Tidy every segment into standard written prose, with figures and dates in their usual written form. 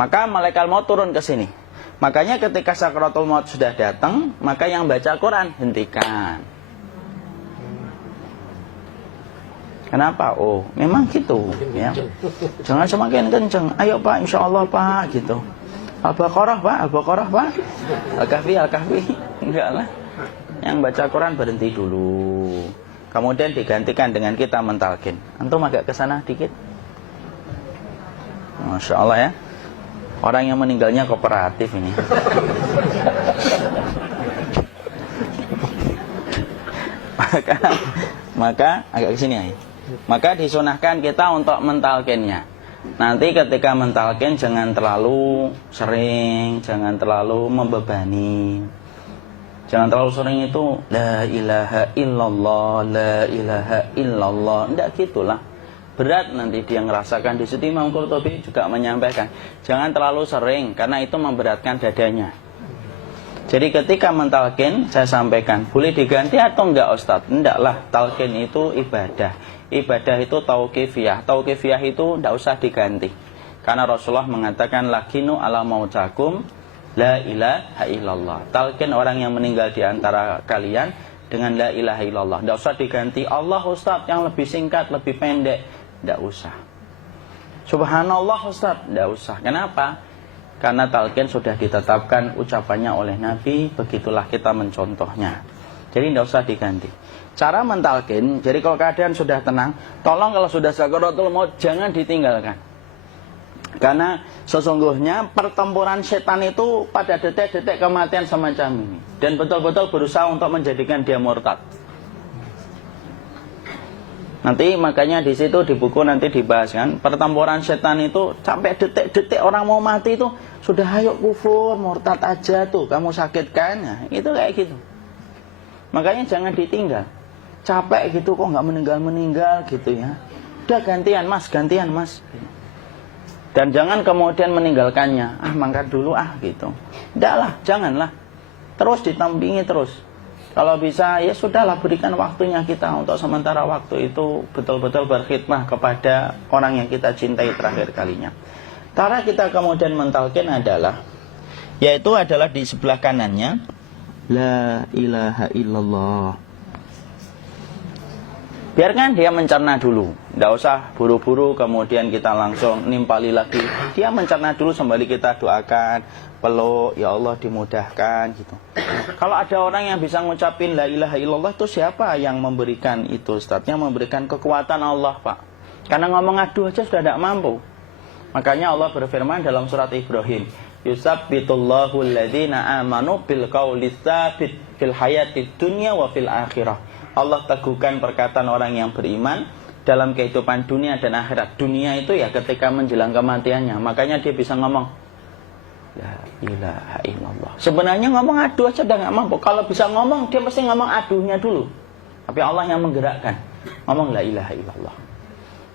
maka malaikat maut turun ke sini. Makanya ketika sakaratul maut sudah datang, maka yang baca Quran hentikan. Kenapa? Oh, memang gitu ya. Jangan semakin kenceng. Ayo Pak, insya Allah Pak, gitu. Al-Baqarah Pak, Al-Baqarah Pak. Al-Kahfi, Al-Kahfi. Enggak lah. Yang baca Quran berhenti dulu. Kemudian digantikan dengan kita mentalkin. Antum agak ke sana dikit. Masya Allah ya. Orang yang meninggalnya kooperatif ini. maka agak ke sini ya. Maka disunahkan kita untuk mentalkinnya. Nanti ketika mentalkin jangan terlalu sering, jangan terlalu membebani. Jangan terlalu sering itu la ilaha illallah, la ilaha illallah. Tidak gitulah. Berat nanti dia ngerasakan. Di situ Imam Qurtubi juga menyampaikan, jangan terlalu sering karena itu memberatkan dadanya. Jadi ketika mentalkin, saya sampaikan, boleh diganti atau enggak Ustadz? Enggak lah, talkin itu ibadah. Ibadah itu tauqifiyah. Tauqifiyah itu enggak usah diganti. Karena Rasulullah mengatakan, lakinu ala mautakum la ilaha illallah. Talkin orang yang meninggal di antara kalian dengan la ilaha illallah. Enggak usah diganti Allah Ustadz yang lebih singkat, lebih pendek. Enggak usah. Subhanallah Ustadz, enggak usah. Kenapa? Karena talqin sudah ditetapkan ucapannya oleh Nabi, begitulah kita mencontohnya. Jadi tidak usah diganti. Cara mentalqin, jadi kalau keadaan sudah tenang, tolong kalau sudah sakaratul maut jangan ditinggalkan. Karena sesungguhnya pertempuran setan itu pada detik-detik kematian semacam ini. Dan betul-betul berusaha untuk menjadikan dia murtad. Nanti makanya di situ di buku nanti dibahas kan, pertempuran setan itu sampai detik-detik orang mau mati itu sudah ayo kufur, murtad aja tuh, kamu sakit kan? Nah, itu kayak gitu. Makanya jangan ditinggal. Capek gitu kok nggak meninggal gitu ya. Udah gantian mas. Dan jangan kemudian meninggalkannya. Mangkat dulu gitu. Enggak lah, janganlah. Terus ditampingi terus. Kalau bisa ya sudahlah, berikan waktunya kita untuk sementara waktu itu betul-betul berkhidmah kepada orang yang kita cintai terakhir kalinya. Cara kita kemudian mentalkin adalah, yaitu adalah di sebelah kanannya la ilaha illallah. Biarkan dia mencerna dulu, tidak usah buru-buru kemudian kita langsung nimpali lagi. Dia mencerna dulu sembari kita doakan, peluk, ya Allah dimudahkan gitu. Kalau ada orang yang bisa ngucapin la ilaha illallah, itu siapa yang memberikan itu? Ustadznya memberikan kekuatan Allah Pak. Karena ngomong aduh aja sudah tidak mampu. Makanya Allah berfirman dalam surat Ibrahim, yusabbitullahu alladhina amanu bil qawli tsabit fil hayatid dunya wa fil akhirah. Allah teguhkan perkataan orang yang beriman dalam kehidupan dunia dan akhirat. Dunia itu ya ketika menjelang kematiannya. Makanya dia bisa ngomong la ilaha illallah. Sebenarnya ngomong aduh aja udah gak mampu. Kalau bisa ngomong, dia pasti ngomong aduhnya dulu. Tapi Allah yang menggerakkan. Ngomong la ilaha illallah.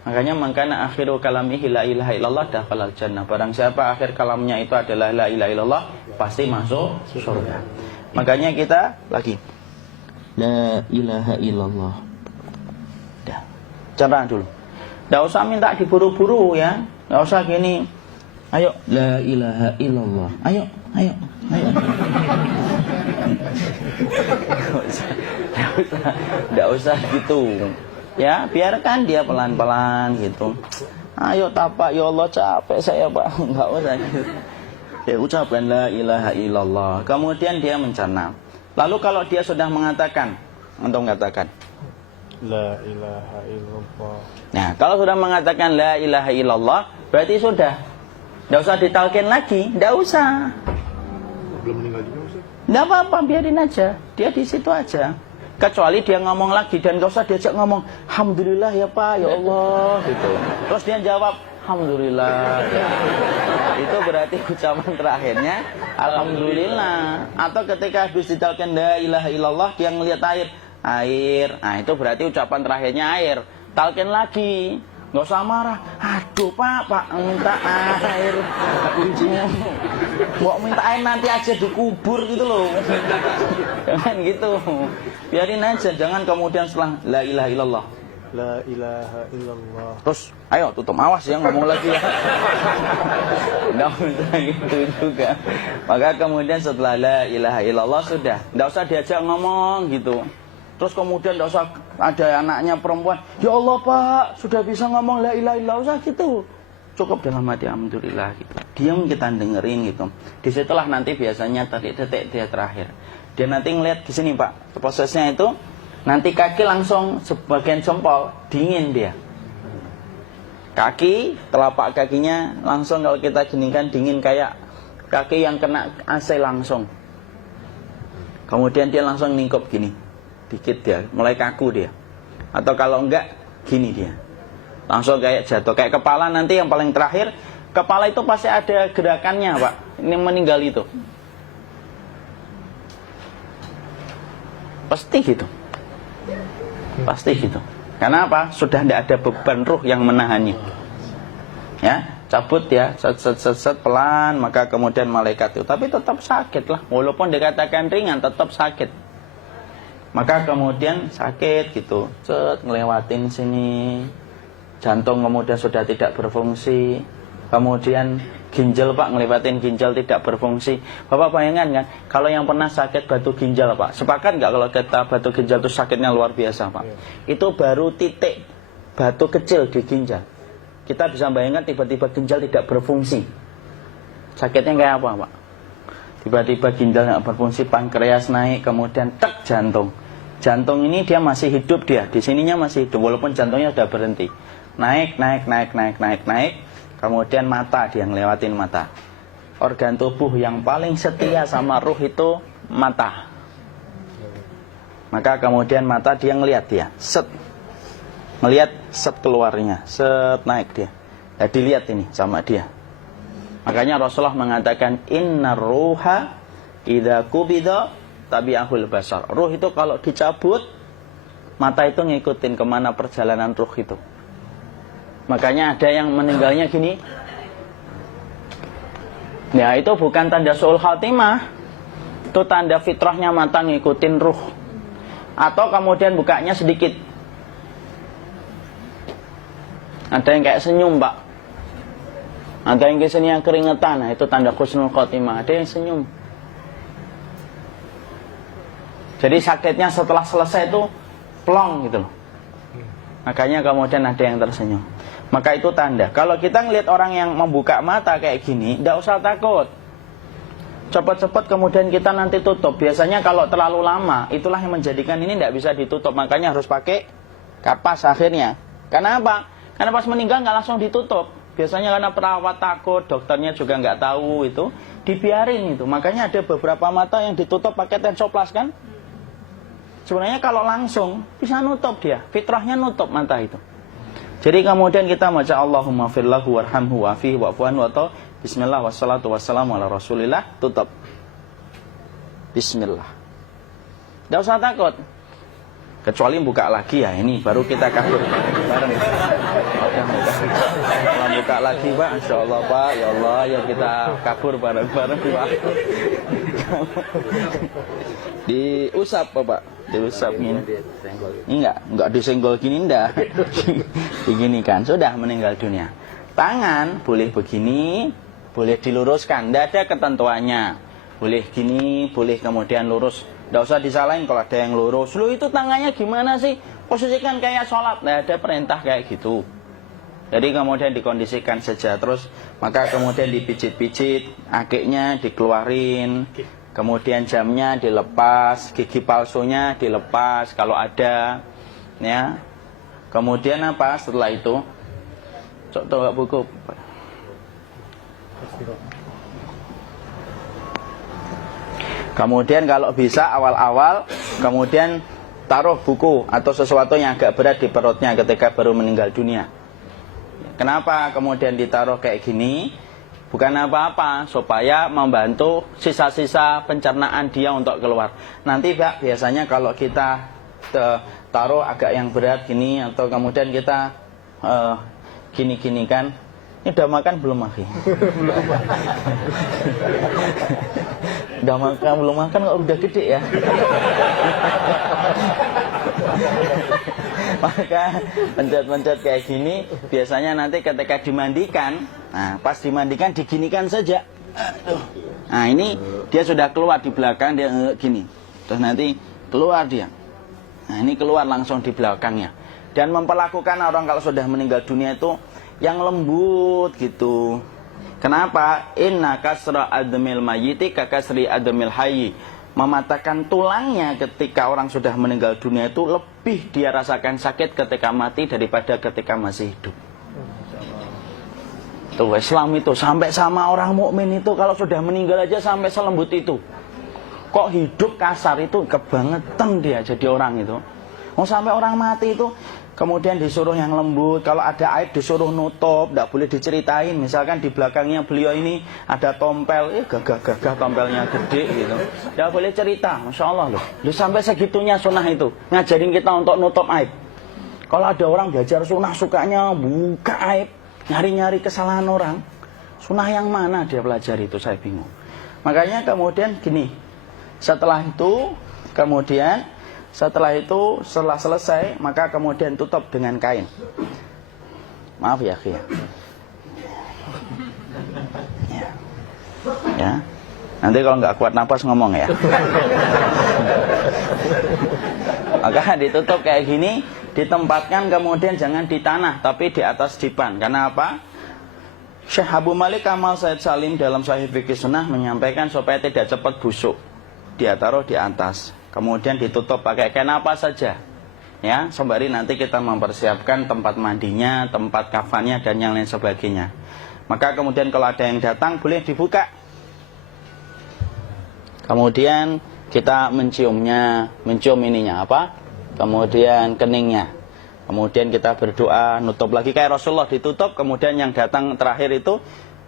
Makanya mangkana akhiru kalamihi la ilaha illallah dakhalal jannah. Barang siapa akhir kalamnya itu adalah la ilaha illallah, pasti masuk surga. Makanya kita lagi la ilaha illallah. Dah. Cerna dulu. Enggak usah minta diburu-buru ya. Enggak usah gini. Ayo la ilaha illallah. Ayo. Enggak usah gitu. Ya, biarkan dia pelan-pelan gitu. Ayo tapak, ya Allah capek saya Pak. Enggak usah gitu. Ya ucapkan la ilaha illallah. Kemudian dia mencerna. Lalu kalau dia sudah mengatakan, antum mengatakan la ilaha illallah. Nah, kalau sudah mengatakan la ilaha illallah, berarti sudah. Tidak usah ditalkin lagi, tidak usah. Belum meninggal juga Ustaz? Tidak apa-apa, biarin aja. Dia di situ aja. Kecuali dia ngomong lagi dan gak usah diajak ngomong alhamdulillah ya Pak, ya Allah gitu. Terus dia jawab alhamdulillah ya. Itu berarti ucapan terakhirnya alhamdulillah. Atau ketika habis ditalkin la ilaha illallah, dia ngelihat air. Nah itu berarti ucapan terakhirnya air. Talkin lagi, nggak usah marah. Aduh Pak minta air. Mau minta air nanti aja dikubur gitu loh. Jangan gitu. Biarin aja, jangan kemudian setelah la ilaha illallah La ilaha illallah. Terus, ayo tutup, awas ya ngomong lagi ya. Nggak bisa gitu juga. Maka kemudian setelah la ilaha illallah sudah, nggak usah diajak ngomong gitu. Terus kemudian nggak usah ada anaknya perempuan, ya Allah Pak, sudah bisa ngomong la ilaha illallah, usah gitu. Cukup dalam hati alhamdulillah gitu. Diam kita dengerin gitu. Disitulah nanti biasanya detik-detik dia terakhir. Dia nanti ngeliat di sini Pak, prosesnya itu nanti kaki langsung sebagian jempol dingin dia. Kaki, telapak kakinya langsung kalau kita geningkan dingin kayak kaki yang kena AC langsung. Kemudian dia langsung ningkup gini, dikit dia, mulai kaku dia. Atau kalau enggak, gini dia, langsung kayak jatuh. Kayak kepala nanti yang paling terakhir, kepala itu pasti ada gerakannya Pak. Ini meninggal itu pasti gitu. Pasti gitu. Karena apa? Sudah tidak ada beban ruh yang menahannya. Ya, cabut ya, set pelan, maka kemudian malaikat itu. Tapi tetap sakit lah, walaupun dikatakan ringan, tetap sakit. Maka kemudian sakit gitu, ngelewatin sini, jantung kemudian sudah tidak berfungsi, kemudian ginjal Pak, ngelewatin ginjal tidak berfungsi. Bapak bayangkan kan, kalau yang pernah sakit batu ginjal Pak, sepakat nggak kalau kita batu ginjal itu sakitnya luar biasa Pak? Itu baru titik batu kecil di ginjal. Kita bisa bayangkan tiba-tiba ginjal tidak berfungsi, sakitnya kayak apa Pak? Tiba-tiba ginjal nggak berfungsi, pankreas naik, kemudian tek jantung. Jantung ini dia masih hidup dia, di sininya masih hidup walaupun jantungnya sudah berhenti. Naik. Kemudian mata, dia ngelewatin mata. Organ tubuh yang paling setia sama ruh itu mata. Maka kemudian mata dia ngelihat dia, set, ngelihat set keluarnya, set naik dia. Ya dilihat ini sama dia. Makanya Rasulullah mengatakan innar ruha idza qubida tabi'ahul basar. Ruh itu kalau dicabut, mata itu ngikutin kemana perjalanan ruh itu. Makanya ada yang meninggalnya gini. Ya itu bukan tanda su'ul khatimah, itu tanda fitrahnya mata ngikutin ruh. Atau kemudian bukanya sedikit. Ada yang kayak senyum Pak, ada yang kesini yang keringetan, nah itu tanda husnul khotimah. Ada yang senyum. Jadi sakitnya setelah selesai itu plong gitu loh. Makanya kemudian ada yang tersenyum. Maka itu tanda. Kalau kita ngelihat orang yang membuka mata kayak gini, tidak usah takut. Cepat-cepat kemudian kita nanti tutup. Biasanya kalau terlalu lama, itulah yang menjadikan ini tidak bisa ditutup. Makanya harus pakai kapas akhirnya. Karena apa? Karena pas meninggal nggak langsung ditutup. Biasanya karena perawat takut, dokternya juga nggak tahu itu, dibiarin itu. Makanya ada beberapa mata yang ditutup pakai tensoplas kan? Sebenarnya kalau langsung bisa nutup dia, fitrahnya nutup mata itu. Jadi kemudian kita baca Allahumma firlahu warhamhu wa'afihi wa'fuanhu atau bismillah wassalatu wassalamu ala rasulillah, tutup. Bismillah. Tidak usah takut. Kecuali buka lagi ya, ini baru kita kabur bareng. Kalau buka lagi Pak, insya Allah Pak, ya Allah ya kita kabur bareng-bareng Pak. Diusap Pak, diusap gini. Enggak disenggol gini enggak. Begini kan, sudah meninggal dunia. Tangan boleh begini, boleh diluruskan, enggak ada ketentuannya. Boleh gini, boleh kemudian lurus. Nggak usah disalahin kalau ada yang lurus. Lu itu tangannya gimana sih? Posisikan kayak sholat. Nggak ada perintah kayak gitu. Jadi kemudian dikondisikan saja. Terus maka kemudian dipijit-pijit, akiknya dikeluarin, kemudian jamnya dilepas, gigi palsunya dilepas kalau ada, ya. Kemudian apa setelah itu? Coba buku. Kemudian kalau bisa awal-awal, kemudian taruh buku atau sesuatu yang agak berat di perutnya ketika baru meninggal dunia. Kenapa kemudian ditaruh kayak gini? Bukan apa-apa, supaya membantu sisa-sisa pencernaan dia untuk keluar. Nanti Pak, biasanya kalau kita taruh agak yang berat gini, atau kemudian kita gini-gini kan, ini udah makan belum Maki? Udah makan belum makan kok udah gede ya? Maka pencet-pencet kayak gini biasanya nanti ketika dimandikan, nah pas dimandikan diginikan saja. Nah ini dia sudah keluar di belakang, dia gini, terus nanti keluar dia. Nah ini keluar langsung di belakangnya. Dan memperlakukan orang kalau sudah meninggal dunia itu yang lembut gitu. Kenapa? Inna kasra admil mayyiti kakasri admil hayyi. Mematahkan tulangnya ketika orang sudah meninggal dunia itu lebih dia rasakan sakit ketika mati daripada ketika masih hidup. Tuh Islam itu sampai sama orang mukmin itu kalau sudah meninggal aja sampai selembut itu. Kok hidup kasar itu kebangetan dia jadi orang itu. Mau sampai orang mati itu kemudian disuruh yang lembut, kalau ada aib disuruh nutup, tidak boleh diceritain. Misalkan di belakangnya beliau ini ada tompel, gagah-gagah tompelnya gede gitu, tidak boleh cerita. Masya Allah loh, sampai segitunya sunnah itu ngajarin kita untuk nutup aib. Kalau ada orang belajar sunnah sukanya buka aib, nyari-nyari kesalahan orang, sunnah yang mana dia pelajari itu saya bingung. Makanya kemudian gini, setelah selesai maka kemudian tutup dengan kain. Maaf ya, ya. Ya. Nanti kalau nggak kuat napas ngomong ya. Maka ditutup kayak gini, ditempatkan kemudian jangan di tanah tapi di atas dipan. Karena apa? Syekh Abu Malik Kamal Said Salim dalam Sahih Fikih Sunnah menyampaikan supaya tidak cepat busuk. Dia taruh di atas. Kemudian ditutup pakai kain apa saja, ya, sembari nanti kita mempersiapkan tempat mandinya, tempat kafannya dan yang lain sebagainya. Maka kemudian kalau ada yang datang boleh dibuka. Kemudian kita mencium ininya apa? Kemudian keningnya. Kemudian kita berdoa, nutup lagi kayak Rasulullah ditutup. Kemudian yang datang terakhir itu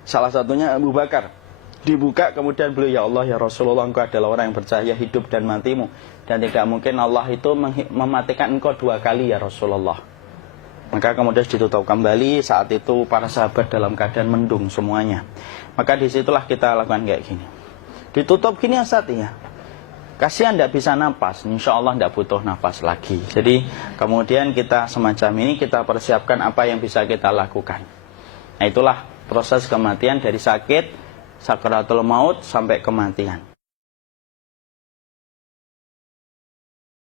salah satunya Abu Bakar. Dibuka kemudian beliau, ya Allah ya Rasulullah, engkau adalah orang yang percaya hidup dan matimu, dan tidak mungkin Allah itu mematikan engkau 2 kali ya Rasulullah. Maka kemudian ditutup kembali. Saat itu para sahabat dalam keadaan mendung semuanya. Maka disitulah kita lakukan kayak gini, ditutup gini Ustaz ya. Kasihan tidak bisa nafas, insya Allah tidak butuh nafas lagi. Jadi kemudian kita semacam ini kita persiapkan apa yang bisa kita lakukan. Nah itulah proses kematian dari sakit sakaratul maut sampai kematian.